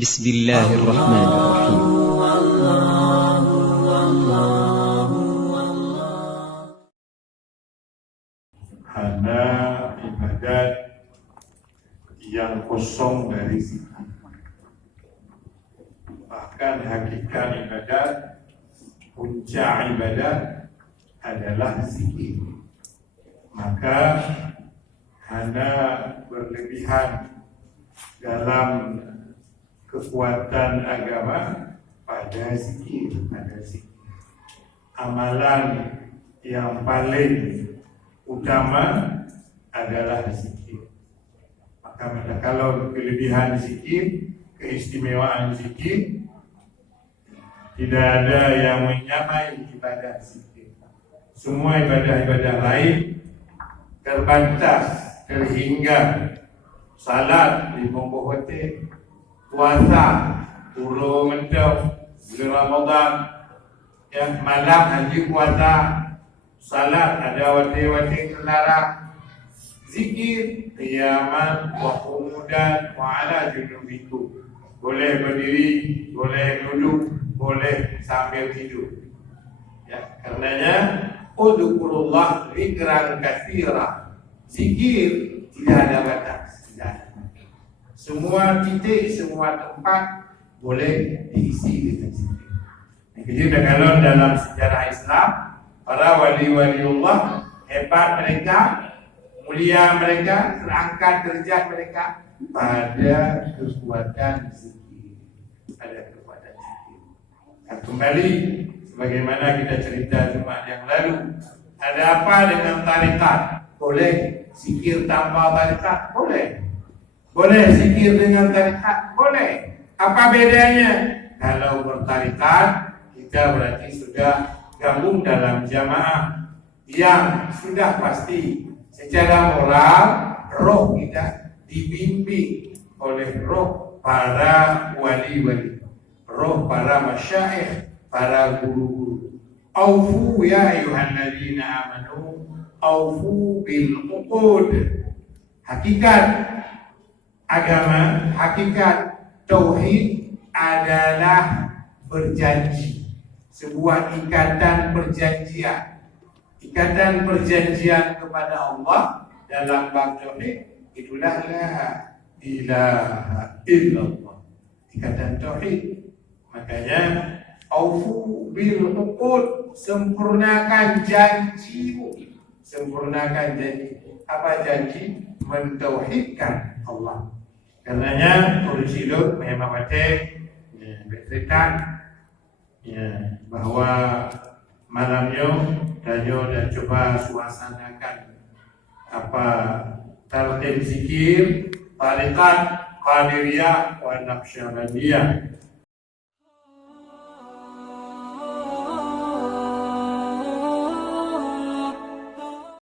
بسم الله الرحمن الرحيم. Hanya ibadat yang kosong dari zikir. Bahkan hakikat ibadat, puncak ibadat adalah zikir. Maka hanya berlebihan dalam kekuatan agama pada zikir, Amalan yang paling utama adalah zikir. Maka kalau kelebihan zikir, keistimewaan zikir, tidak ada yang menyamai ibadah zikir. Semua ibadah-ibadah lain terbatas, terhingga salat di punggung hotel, puasa, turun mendung, bulan Ramadan, yang malam haji puasa, salat ada wati-wati terlarang, zikir, qiyaman, wa qumudan, wa ala junubikum. Boleh berdiri, boleh duduk, boleh sambil tidur. Ya, karenanya udzukurullah zikran katsira. Zikir tidak ada batas. Semua titik, semua tempat boleh diisi dengan zikir. Jadi kalau dalam sejarah Islam, para wali-waliullah hebat mereka, mulia mereka, terangkat derajat mereka pada kekuatan zikir. Dan kembali sebagaimana kita cerita Jumat yang lalu, ada apa dengan tarikat? Boleh zikir tanpa tarikat? Boleh. Boleh zikir dengan tarikat? Boleh. Apa bedanya? Kalau bertarikat, kita berarti sudah gabung dalam jamaah yang sudah pasti secara moral roh kita dibimbing oleh roh para wali-wali, roh para masyaikh, para guru-guru. Aufu ya ayyuhalladzina amanu aufu bil uqud. Hakikat agama, hakikat tauhid adalah berjanji, sebuah ikatan perjanjian. Ikatan perjanjian kepada Allah dalam bab tauhid, itulah la ilaha illallah, ikatan tauhid. Makanya aufu bil uqud, sempurnakan janjimu. Sempurnakan janji. Apa janji? Mentauhidkan Allah. Karenanya Ursiluk Mahemawate bercerita bahawa malamnya Danyo dan coba suasanakan apa talqin zikir tarikat Qadiriyah wa Naqsyabandiyah